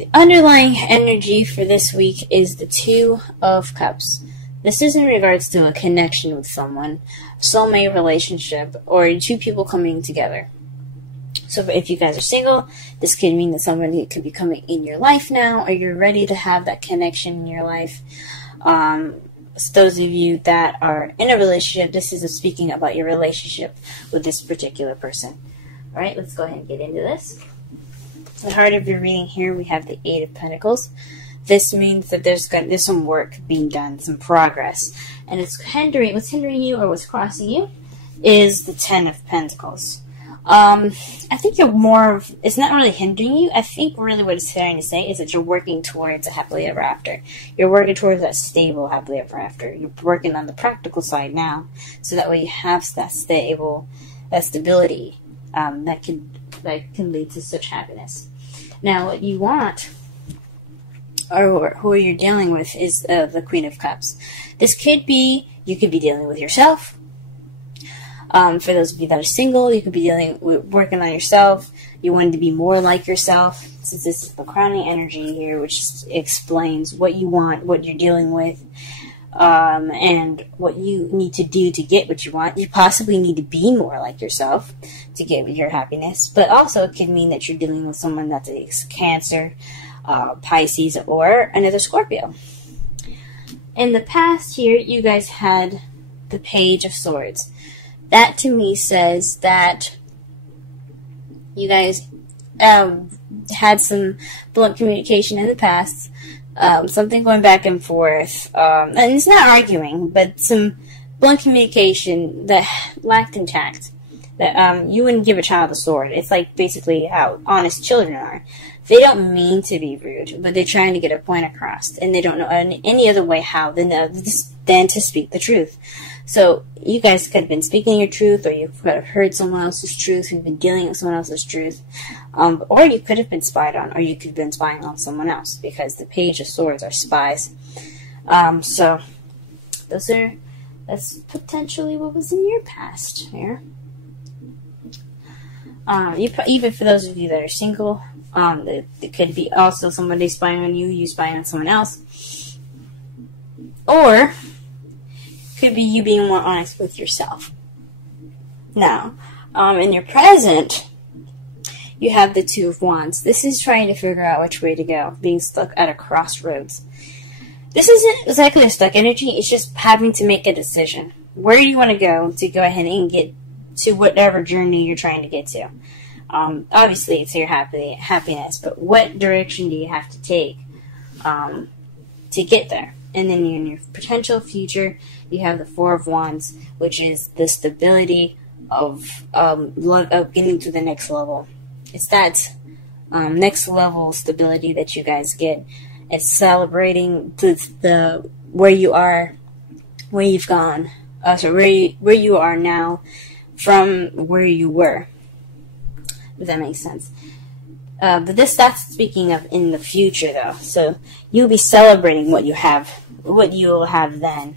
The underlying energy for this week is the Two of Cups. This is in regards to a connection with someone, a soulmate relationship, or two people coming together. So if you guys are single, this could mean that somebody could be coming in your life now, or you're ready to have that connection in your life. Those of you that are in a relationship, this is speaking about your relationship with this particular person. All right, let's go ahead and get into this. The heart of your reading here, we have the Eight of Pentacles. This means that there's some work being done, some progress. And what's hindering you or what's crossing you is the Ten of Pentacles. I think it's not really hindering you. I think really what it's trying to say is that you're working towards a happily ever after. You're working towards that stable happily ever after. You're working on the practical side now, so that way you have that stability that can lead to such happiness. Now, what you want, or who you're dealing with, is the Queen of Cups. This could be, you could be dealing with yourself. For those of you that are single, you could be working on yourself. You want to be more like yourself, since this is the crowning energy here, which explains what you want, what you're dealing with, and what you need to do to get what you want. You possibly need to be more like yourself to get your happiness, but also it could mean that you're dealing with someone that's a Cancer, Pisces, or another Scorpio. In the past here, you guys had the Page of Swords. That to me says that you guys had some blunt communication in the past, something going back and forth, and it's not arguing, but some blunt communication that lacked in tact. That you wouldn't give a child a sword. It's like basically how honest children are. They don't mean to be rude, but they're trying to get a point across, and they don't know any other way how than to speak the truth. So you guys could have been speaking your truth, or you could have heard someone else's truth. You've been dealing with someone else's truth, or you could have been spied on, or you could have been spying on someone else, because the Page of Swords are spies. So that's potentially what was in your past here. Even for those of you that are single, it could be also somebody spying on you, you spying on someone else, or could be you being more honest with yourself. Now, in your present, you have the Two of Wands. This is trying to figure out which way to go, being stuck at a crossroads. This isn't exactly a stuck energy, it's just having to make a decision. Where do you want to go ahead and get to whatever journey you're trying to get to? Obviously, it's your happiness, but what direction do you have to take to get there? And then in your potential future, you have the Four of Wands, which is the stability of getting to the next level. It's that next level stability that you guys get. It's celebrating where you are, where you've gone, where you are now from where you were. If that makes sense. But that's speaking of in the future, though. So you'll be celebrating what you'll have then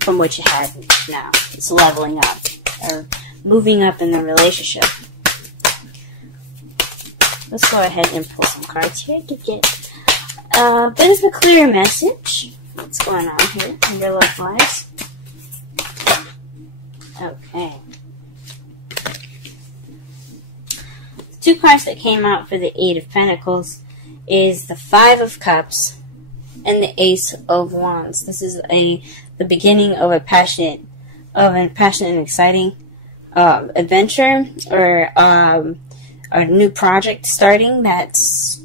from what you had now. It's leveling up or moving up in the relationship. Let's go ahead and pull some cards here to get a bit of a clear message. What's going on here in your love lives? Okay. Two cards that came out for the Eight of Pentacles is the Five of Cups and the Ace of Wands. This is the beginning of a passionate and exciting adventure, or a new project starting that's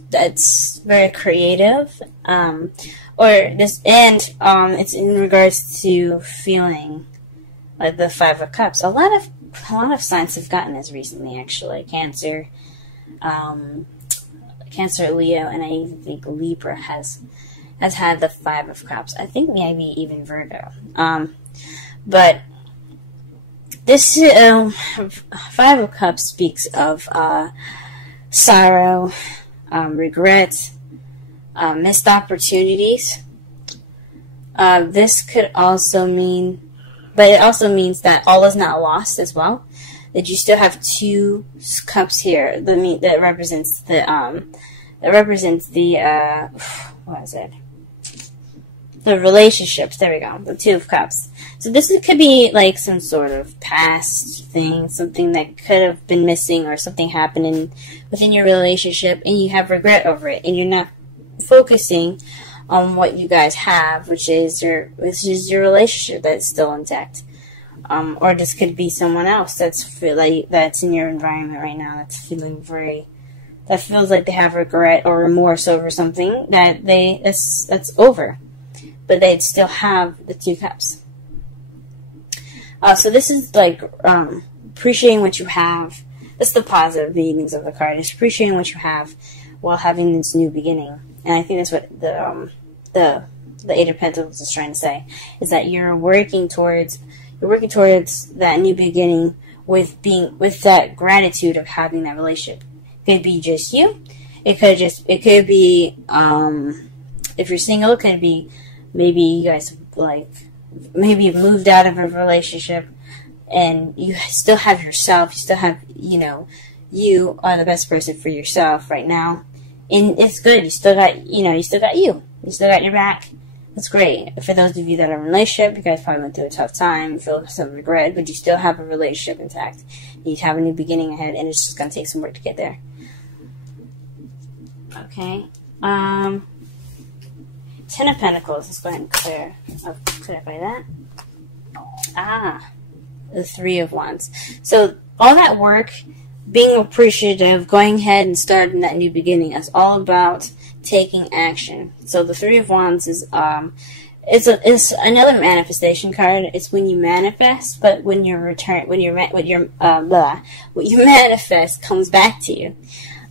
very creative, it's in regards to feeling like the Five of Cups. A lot of signs have gotten this recently, actually. Cancer, Leo, and I even think Libra has had the Five of Cups. I think maybe even Virgo. But this Five of Cups speaks of sorrow, regret, missed opportunities. This could also mean, but it also means that all is not lost as well. That you still have two cups here that represents that represents the, what is it? The relationships. There we go. The Two of Cups. So this could be like some sort of past thing, something that could have been missing, or something happening within your relationship, and you have regret over it, and you're not focusing on what you guys have, which is your relationship that's still intact. Or this could be someone else that's in your environment right now that feels like they have regret or remorse over something that's over, but they'd still have the Two Cups. So this is like appreciating what you have. That's the positive meanings of the card. Is appreciating what you have while having this new beginning. And I think that's what the Eight of Pentacles is trying to say, is that you're working towards that new beginning with that gratitude of having that relationship. It could be just you. It could be if you're single, it could be maybe you guys maybe you've moved out of a relationship and you still have yourself. You still have, you are the best person for yourself right now. And it's good. You still got you. You still got your back. That's great. For those of you that are in a relationship, you guys probably went through a tough time, you feel some regret, but you still have a relationship intact. You have a new beginning ahead, and it's just going to take some work to get there. Okay. 10 of Pentacles. Let's go ahead and clarify that. The Three of Wands. So all that work, being appreciative, going ahead and starting that new beginning, is all about taking action. So the Three of Wands is it's another manifestation card. It's when you manifest, but when you manifest comes back to you.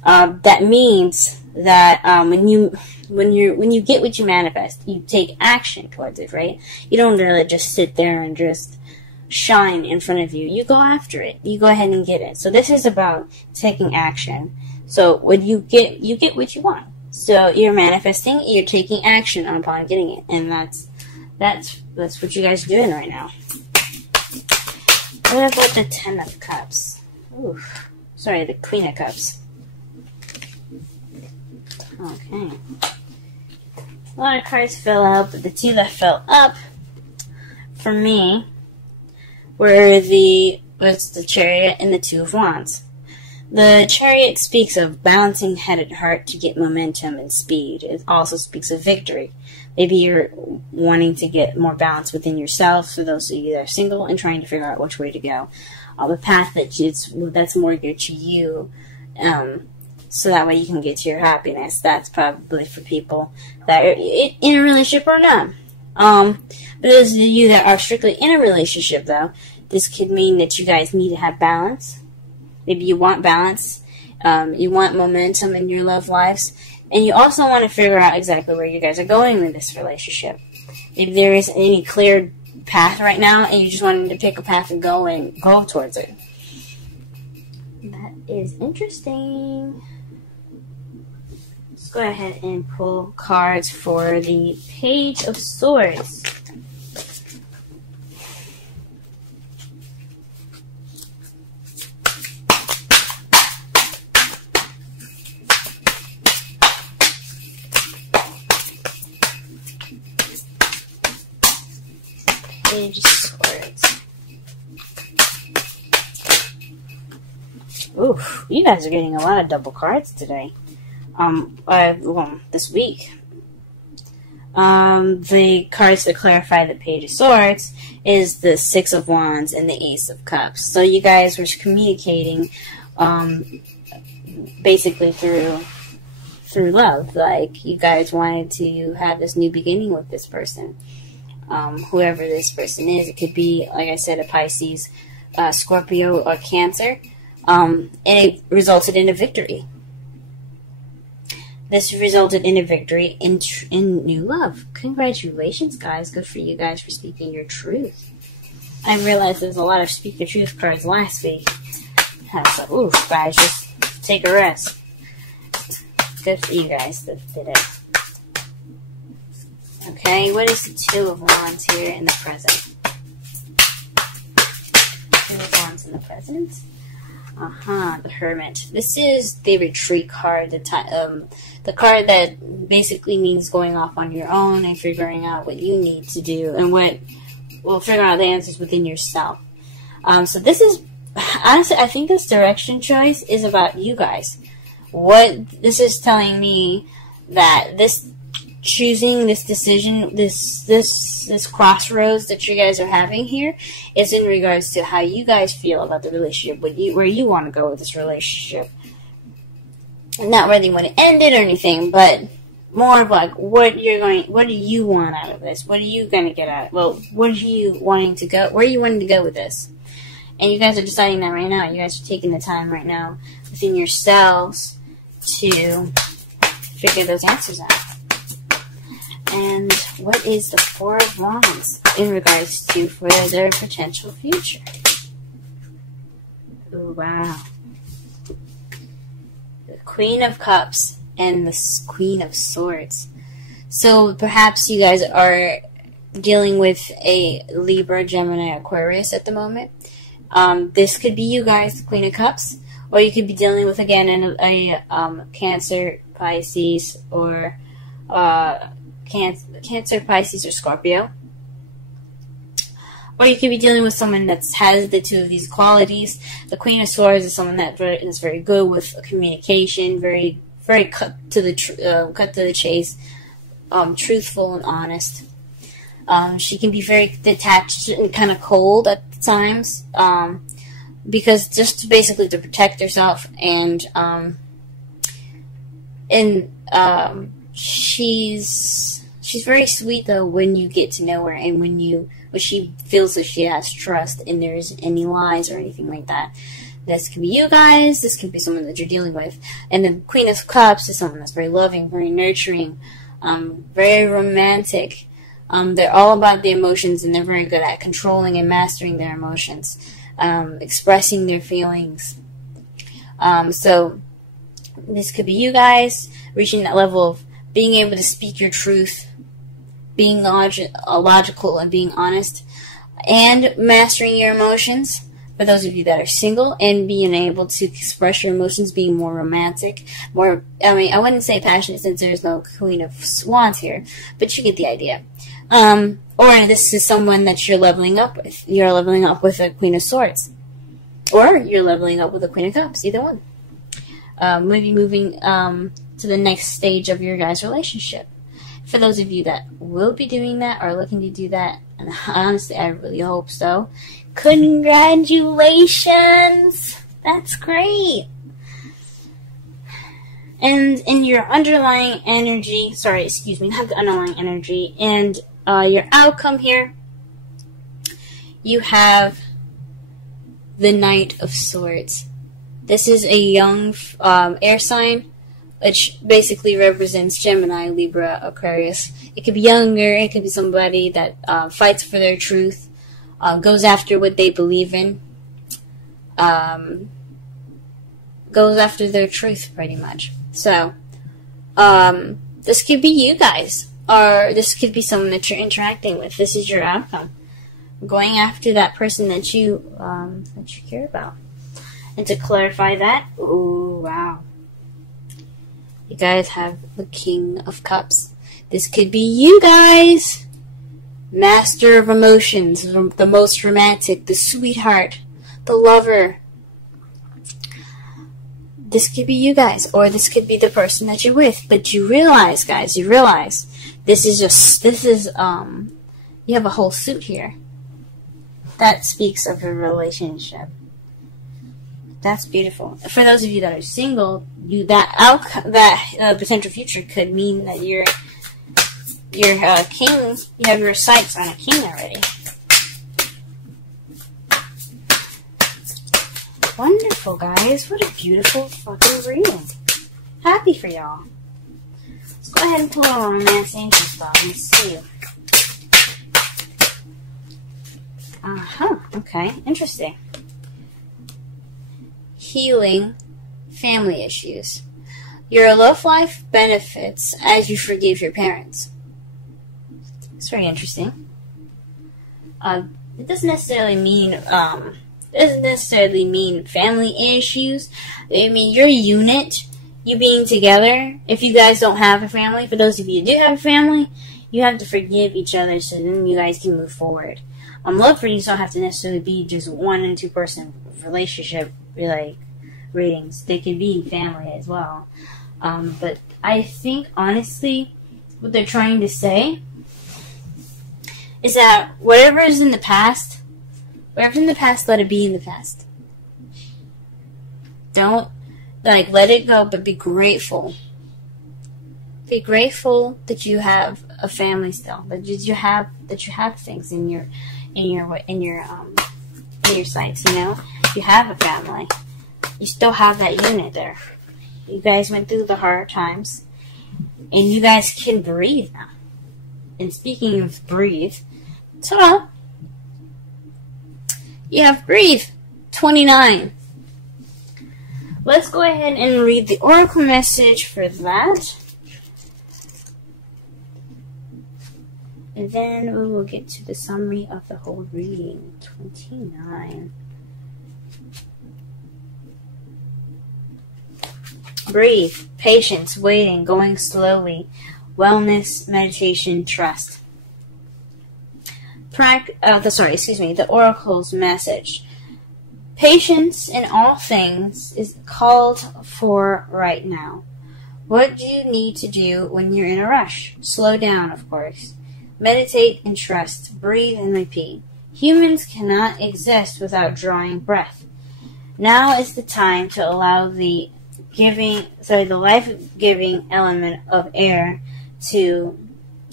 That means that when you get what you manifest, you take action towards it, right? You don't really just sit there and just shine in front of you. You go after it. You go ahead and get it. So this is about taking action. So when you get what you want. So you're manifesting, you're taking action upon getting it, and that's what you guys are doing right now. What about the 10 of Cups? Oof. Sorry, the Queen of Cups. Okay. A lot of cards fell out, but the two that fell up for me were the Chariot and the Two of Wands. The Chariot speaks of balancing head and heart to get momentum and speed. It also speaks of victory. Maybe you're wanting to get more balance within yourself, for those of you that are single, and trying to figure out which way to go. The path that's more geared to you, so that way you can get to your happiness. That's probably for people that are in a relationship or not. But those of you that are strictly in a relationship, though, this could mean that you guys need to have balance. Maybe you want balance, you want momentum in your love lives, and you also want to figure out exactly where you guys are going with this relationship. If there isn't any clear path right now, and you just wanted to pick a path and go towards it. That is interesting. Let's go ahead and pull cards for the Page of Swords. Page of Swords. Oof, you guys are getting a lot of double cards today. This week. The cards that clarify the Page of Swords is the Six of Wands and the Ace of Cups. So you guys were communicating, basically through love. Like, you guys wanted to have this new beginning with this person. Whoever this person is. It could be, like I said, a Pisces, Scorpio, or Cancer. And it resulted in a victory. This resulted in a victory in new love. Congratulations, guys. Good for you guys for speaking your truth. I realized there was a lot of speak the truth cards last week. So, oof, guys, just take a rest. Good for you guys that did it. Okay, what is the Two of Wands here in the present? Two of Wands in the present. The Hermit. This is the retreat card, the card that basically means going off on your own and figuring out what you need to do and figuring out the answers within yourself. So this is, honestly, I think this direction choice is about you guys. What this is telling me that this choosing, this decision, this crossroads that you guys are having here is in regards to how you guys feel about the relationship, where you want to go with this relationship. Not whether you want to end it or anything, but more of like what do you want out of this? What are you going to get out of it? Well, what are you wanting to go? Where are you wanting to go with this? And you guys are deciding that right now. You guys are taking the time right now within yourselves to figure those answers out. And what is the Four of Wands in regards to for their potential future? Ooh, wow. The Queen of Cups and the Queen of Swords. So perhaps you guys are dealing with a Libra, Gemini, Aquarius at the moment. This could be you guys, the Queen of Cups. Or you could be dealing with, again, a Cancer, Pisces, or Cancer, Pisces, or Scorpio. Or you could be dealing with someone that has the two of these qualities. The Queen of Swords is someone that is very good with communication, very cut to the chase, truthful and honest. She can be very detached and kind of cold at times, because just basically to protect herself, and she's very sweet though when you get to know her, and when she feels that she has trust and there's any lies or anything like that. This could be you guys, this could be someone that you're dealing with. And the Queen of Cups is someone that's very loving, very nurturing, very romantic. They're all about the emotions, and they're very good at controlling and mastering their emotions, expressing their feelings. So this could be you guys reaching that level of being able to speak your truth, being logical and being honest, and mastering your emotions. For those of you that are single, and being able to express your emotions, being more romantic, I wouldn't say passionate since there's no Queen of Wands here, but you get the idea. Or this is someone that you're leveling up with. You're leveling up with a Queen of Swords. Or you're leveling up with a Queen of Cups, either one. Maybe moving to the next stage of your guys' relationship. For those of you that will be doing that or looking to do that, and honestly, I really hope so, congratulations! That's great! And in your underlying energy, not the underlying energy, and your outcome here, you have the Knight of Swords. This is a young air sign, which basically represents Gemini, Libra, Aquarius. It could be younger, it could be somebody that fights for their truth, goes after what they believe in, goes after their truth, pretty much. So, this could be you guys, or this could be someone that you're interacting with. This is your outcome. Going after that person that you care about. And to clarify that, ooh, wow. You guys have the King of Cups. This could be you guys. Master of emotions, the most romantic, the sweetheart, the lover. This could be you guys, or this could be the person that you're with. But you realize, guys, you have a whole suit here. That speaks of a relationship. That's beautiful. For those of you that are single, that potential future could mean that you're king. You have your sights on a king already. Wonderful, guys. What a beautiful fucking reading. Happy for y'all. Let's go ahead and pull a romance angel spell. Let's see. Okay. Interesting. Healing family issues. Your love life benefits as you forgive your parents. It's very interesting. It doesn't necessarily mean doesn't necessarily mean family issues. I mean, your unit, you being together, if you guys don't have a family, for those of you who do have a family, you have to forgive each other so then you guys can move forward. Love readings don't have to necessarily be just 1 and 2 person relationship, like, readings. They can be family as well. But I think, honestly, what they're trying to say is that whatever is in the past, let it be in the past. Don't, like, let it go, but be grateful. Be grateful that you have a family still, that you have things in your sights. You know, you have a family. You still have that unit there. You guys went through the hard times, and you guys can breathe now. And speaking of breathe, so you have breathe 29. Let's go ahead and read the oracle message for that. And then we will get to the summary of the whole reading. 29. Breathe, patience, waiting, going slowly, wellness, meditation, trust. The oracle's message. Patience in all things is called for right now. What do you need to do when you're in a rush? Slow down, of course. Meditate and trust. Breathe and repeat. Humans cannot exist without drawing breath. Now is the time to allow the life-giving element of air to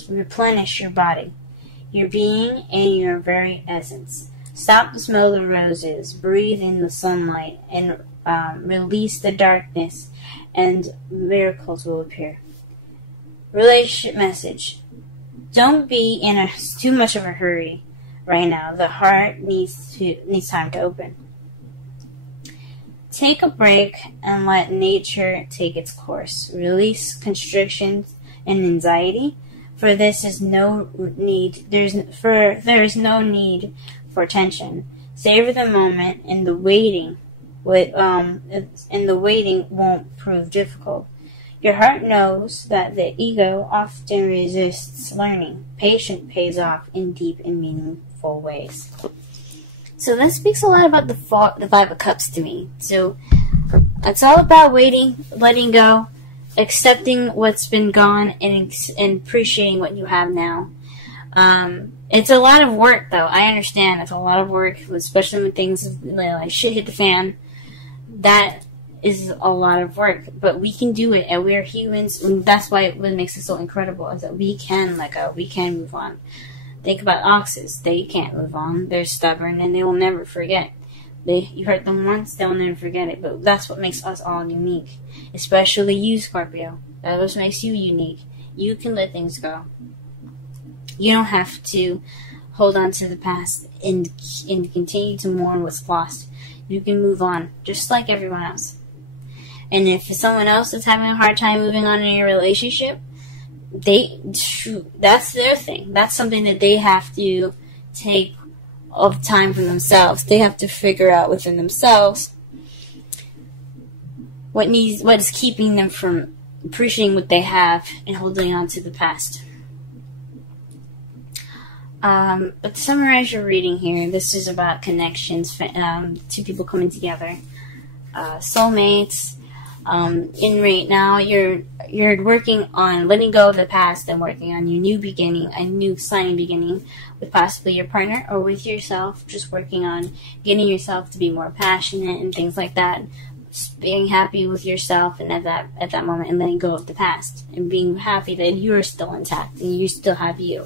replenish your body, your being, and your very essence. Stop to smell the roses, breathe in the sunlight, and release the darkness, and miracles will appear. Relationship message. Don't be in too much of a hurry right now. The heart needs time to open. Take a break and let nature take its course. Release constrictions and anxiety, for there is no need for tension. Savor the moment, and the waiting won't prove difficult. Your heart knows that the ego often resists learning. Patience pays off in deep and meaningful ways. So that speaks a lot about the 5 of Cups to me. So it's all about waiting, letting go, accepting what's been gone, and appreciating what you have now. It's a lot of work, though. I understand it's a lot of work, especially when things like shit hit the fan. That is a lot of work, but we can do it, and we're humans, and that's what makes it so incredible, is that we can let go, we can move on. Think about oxes. They can't move on. They're stubborn, and they will never forget. You hurt them once, they'll never forget it. But that's what makes us all unique. Especially you, Scorpio. That's what makes you unique. You can let things go. You don't have to hold on to the past and continue to mourn what's lost. You can move on, just like everyone else. And if someone else is having a hard time moving on in your relationship, that's their thing. That's something that they have to take of time for themselves. They have to figure out within themselves what is keeping them from appreciating what they have and holding on to the past. But to summarize your reading here, this is about connections, 2 people coming together, soulmates. In right now, you're working on letting go of the past and working on your new beginning, a new exciting beginning with possibly your partner or with yourself. Just working on getting yourself to be more passionate and things like that. Just being happy with yourself and at that moment, and letting go of the past and being happy that you're still intact and you still have you.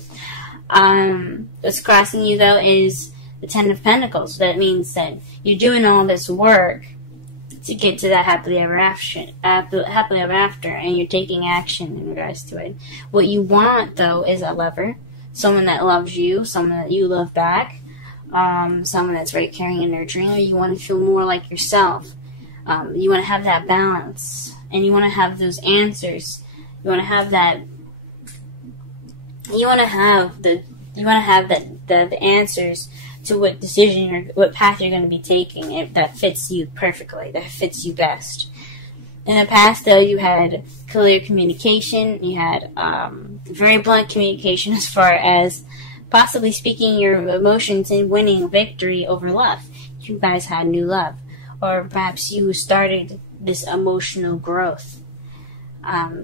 What's crossing you though is the 10 of Pentacles. That means that you're doing all this work to get to that happily ever after, and you're taking action in regards to it. What you want, though, is a lover, someone that loves you, someone that you love back, someone that's very caring and nurturing, or you want to feel more like yourself. You want to have that balance, and you want to have those answers. You want to have that. You want to have the answers to what decision or what path you're going to be taking that fits you perfectly, that fits you best. In the past, though, you had clear communication, you had very blunt communication as far as possibly speaking your emotions and winning victory over love. You guys had new love. Or perhaps you started this emotional growth.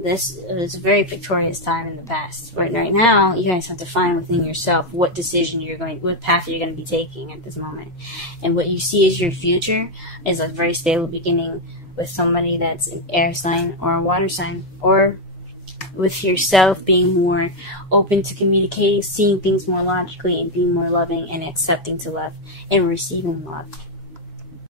This was a very victorious time in the past. Right now, you guys have to find within yourself what path you're going to be taking at this moment. And what you see as your future is a very stable beginning with somebody that's an air sign or a water sign, or with yourself being more open to communicating, seeing things more logically, and being more loving and accepting to love and receiving love.